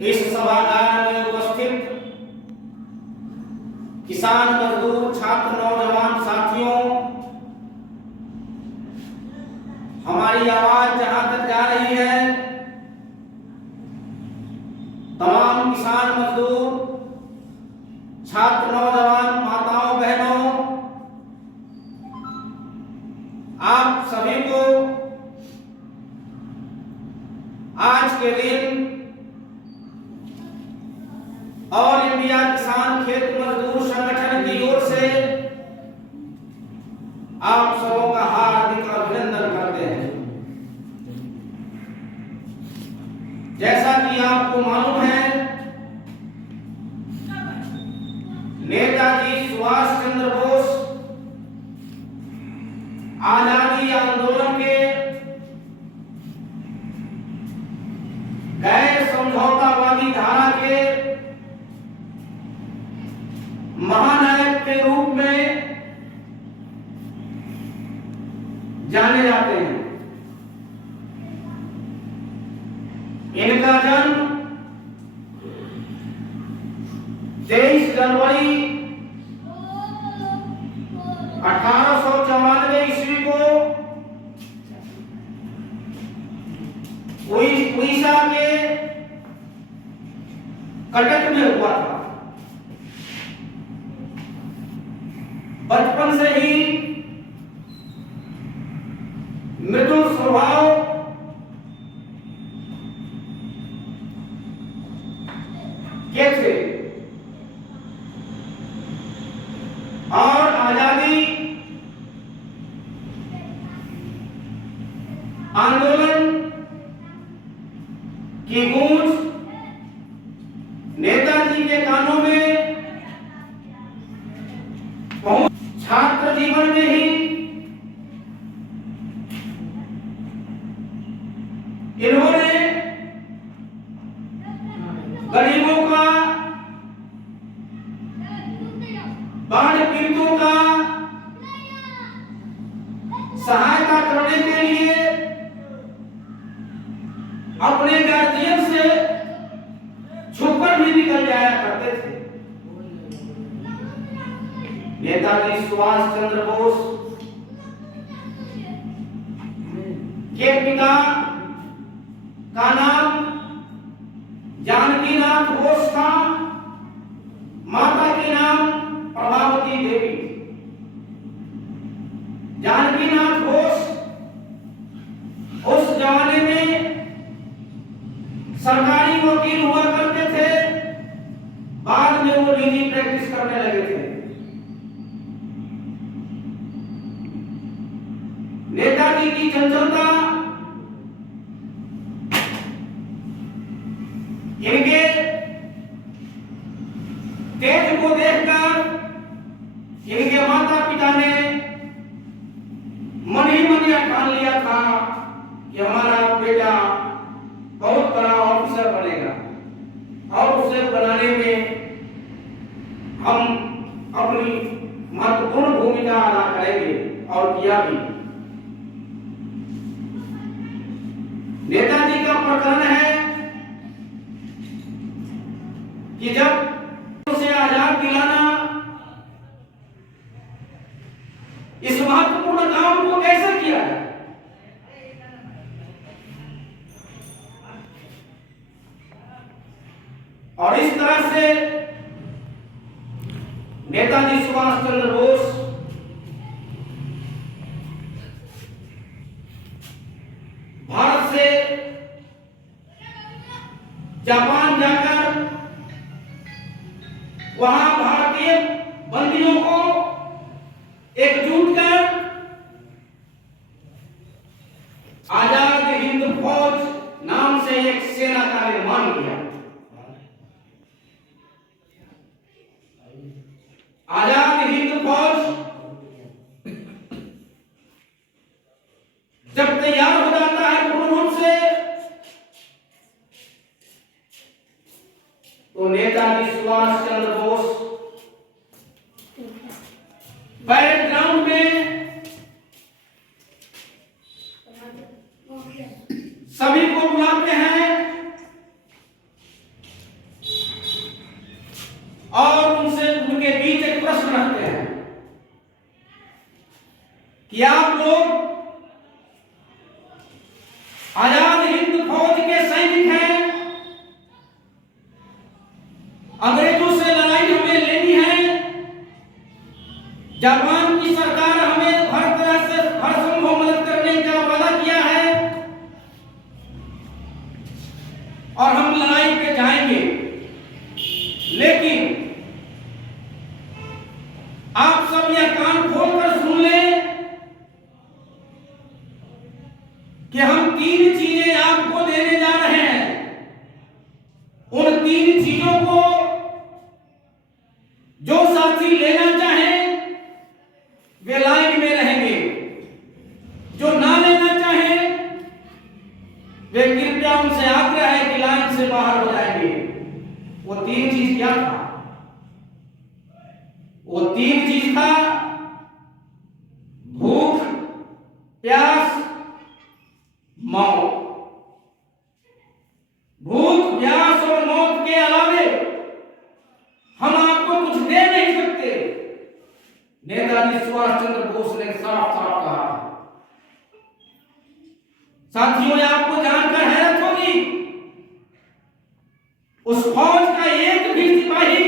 इस सभागार में उपस्थित किसान, मजदूर, छात्र, नौजवान साथियों, हमारी आवाज जहां तक जा रही है, तमाम किसान, मजदूर, छात्र, नौजवान, माताओं, बहनों, आप सभी को आज के दिन ऑल इंडिया किसान खेत मजदूर संगठन की ओर से आप सबों का हार्दिक अभिनंदन करते हैं। जैसा कि आपको मालूम है, नेताजी सुभाष चंद्र बोस आजादी आंदोलन के गैर समझौतावादी धारा के महानायक के रूप में जाने जाते हैं। इनका जन्म 23 जनवरी 1894 ईस्वी को उड़ीसा के कटक में हुआ था। बचपन से ही मृदुल स्वभाव के थे और आजादी आंदोलन की गूंज नेताजी के कानों में पहुंच। छात्र जीवन में ही इन्होंने गरीबों का, बाढ़ पीड़ितों का सहायता करने के लिए अपने गार्जियन से छुपकर भी निकल जाया करते थे। नेताजी सुभाष चंद्र बोस के पिता का नाम जानकीनाथ बोस था, माता के नाम प्रभावती देवी। जानकीनाथ बोस उस जमाने में सरकारी वकील हुआ करते थे, बाद में वो निजी प्रैक्टिस करने लगे थे। नेताजी की चंचलता इनके तेज को देखकर इनके माता पिता ने मन ही मन यह ठान लिया था कि हमारा बेटा बहुत बड़ा ऑफिसर बनेगा और उसे बनाने में हम अपनी महत्वपूर्ण भूमिका अदा करेंगे, और किया भी। नेताजी का प्रकरण है कि जब उसे आजाद दिलाना, इस महत्वपूर्ण काम को कैसे किया जाए। और इस तरह से नेताजी सुभाष चंद्र बोस भारत से जापान जाकर वहां भारतीय बंदियों को एकजुट कर आजाद हिंद फौज नाम से एक सेना का निर्माण किया। आजाद हिंद फौज जब तैयार हो जाता है पूर्ण रूप से, तो नेताजी सुभाष चंद्र बोस पैरेड ग्राउंड में सभी को बुलाते हैं कि आप लोग आजाद हिंद फौज के सैनिक हैं, अंग्रेजों से लड़ाई हमें लेनी है, जापान की सरकार हमें हर तरह से हर संभव मदद करने का वादा किया है और हम लड़ाई पे जाएंगे। लेकिन आप सब यह कान खोलकर सुन लें कि हम 3 चीजें आपको देने जा रहे हैं। उन 3 चीजों को जो साथी लेना चाहें वे लाइन में रहेंगे, जो ना लेना चाहें वे कृपया उनसे आग्रह है कि लाइन से बाहर हो जाएंगे। वो 3 चीज क्या था? वो 3 चीज था भूख, प्यास, मौत। भूख, प्यास और मौत के अलावे हम आपको कुछ दे नहीं सकते। नेताजी सुभाष चंद्र बोस ने साफ साफ कहा। साथियों, आपको जानकर हैरत होगी, उस फौज का एक भी सिपाही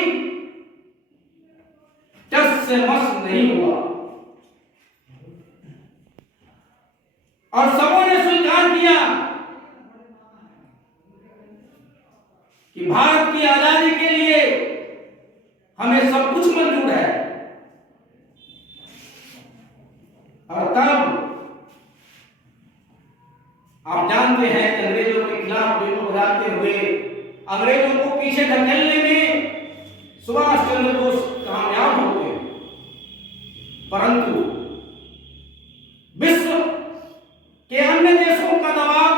टस से मस नहीं हुआ और सबों ने स्वीकार किया कि भारत की आजादी के लिए हमें सब कुछ मंजूर है। और तब आप जानते हैं कि अंग्रेजों के खिलाफ बिगुल बजाते हुए अंग्रेजों को पीछे धकेलने में सुभाष चंद्र बोस कामयाब हो गए, परंतु विश्व के अन्य देशों का दबाव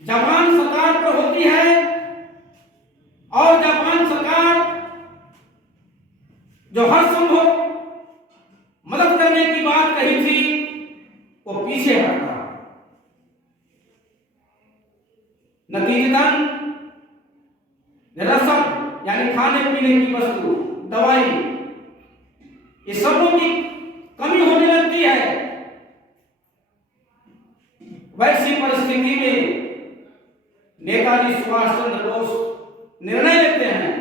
जापान सरकार पर होती है और जापान सरकार जो हर संभव मदद करने की बात कही थी वो पीछे हट रहा। नतीजतन रसद यानी खाने पीने की वस्तु, दवाई, ये सबों की कमी होने लगती है। वैसी परिस्थिति में नेताजी सुभाष चंद्र बोस निर्णय लेते हैं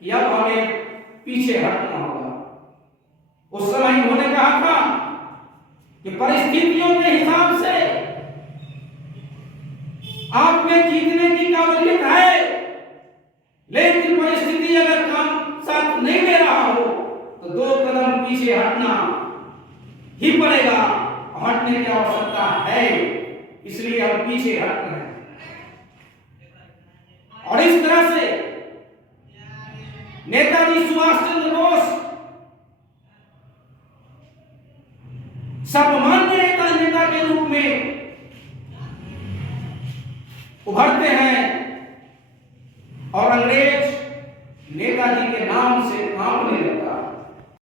कि अब हमें पीछे हटना होगा। उस समय उन्होंने कहा था कि परिस्थितियों के हिसाब से आप में जीतने की काबिलियत है, लेकिन परिस्थिति अगर काम साथ नहीं दे रहा हो तो 2 कदम पीछे हटना ही पड़ेगा। हटने की आवश्यकता है, इसलिए हम पीछे हट रहे हैं। और इस तरह से नेताजी सुभाष चंद्र बोस सर्वमान्य नेता के रूप में उभरते हैं